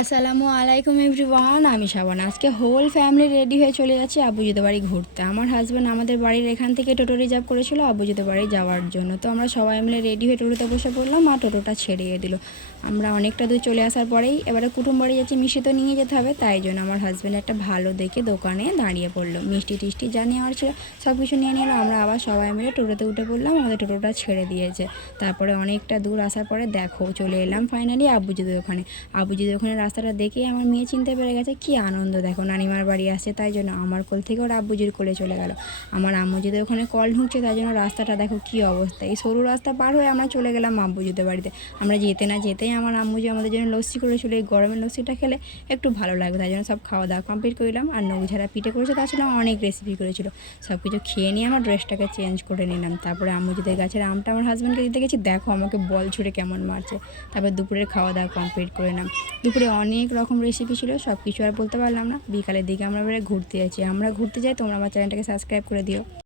আসসালামু আলাইকুম এভরিওয়ান, আমি শাবানা। আজকে হোল ফ্যামিলি রেডি হয়ে চলে যাচ্ছি আব্বুজিদের বাড়ি ঘুরতে। আমার হাজব্যান্ড আমাদের বাড়ির এখান থেকে টোটো রিজার্ভ করেছিল আব্বুজিদের বাড়ি যাওয়ার জন্য। তো আমরা সবাই মিলে রেডি হয়ে টোটোতে বসে পড়লাম আর টোটোটা ছেড়িয়ে দিল। আমরা অনেকটা দূর চলে আসার পরেই এবারে কুটুম বাড়ি যাচ্ছি, মিষ্টি তো নিয়ে যেতে হবে, তাই জন্য আমার হাজব্যান্ড একটা ভালো দেখে দোকানে দাঁড়িয়ে পড়লো। মিষ্টি টিষ্টি যা নেওয়ার ছিল সব কিছু নিয়ে নিল। আমরা আবার সবাই মিলে টোটোতে উঠে পড়লাম, আমাদের টোটোটা ছেড়ে দিয়েছে। তারপরে অনেকটা দূর আসার পরে দেখো চলে এলাম ফাইনালি আব্বুজিদের ওখানে। আব্বুজিদের ওখানে রাস্তাটা দেখেই আমার মেয়ে চিনতে পেরে গেছে। কি আনন্দ দেখো, নানিমার বাড়ি আসছে, তাই জন্য আমার কোল থেকে ওরা আব্বুজির কোলে চলে গেল। আমার আম্মুজিদের ওখানে কল ঢুকছে, তাই জন্য রাস্তাটা দেখো কি অবস্থা। এই সরু রাস্তা পার হয়ে আমরা চলে গেলাম আব্বুজিদের বাড়িতে। আমরা যেতে না যেতেই আমার আম্মুজি আমাদের জন্য লস্যি করেছিল। এই গরমের লস্যিটা খেলে একটু ভালো লাগবে, তাই জন্য সব খাওয়া দাওয়া কমপ্লিট করলাম। আর নৌঝাড়া পিঠে করেছে, তাছাড়া অনেক রেসিপি করেছিল। সব কিছু খেয়ে নিয়ে আমার ড্রেসটাকে চেঞ্জ করে নিলাম। তারপরে আম্মুজিদের গাছের আমটা আমার হাজব্যান্ডকে দিতে গেছি, দেখো আমাকে বল ছুঁড়ে কেমন মারছে। তারপর দুপুরের খাওয়া দাওয়া কমপ্লিট করে নিলাম। দুপুরে অনেক রকম রেসিপি ছিল, সব কিছু আর বলতে পারলাম না। বিকালের দিকে আমরা ঘুরতে যাচ্ছি। আমরা ঘুরতে যাই, তোমরা আমার চ্যানেলটাকে সাবস্ক্রাইব করে দিও।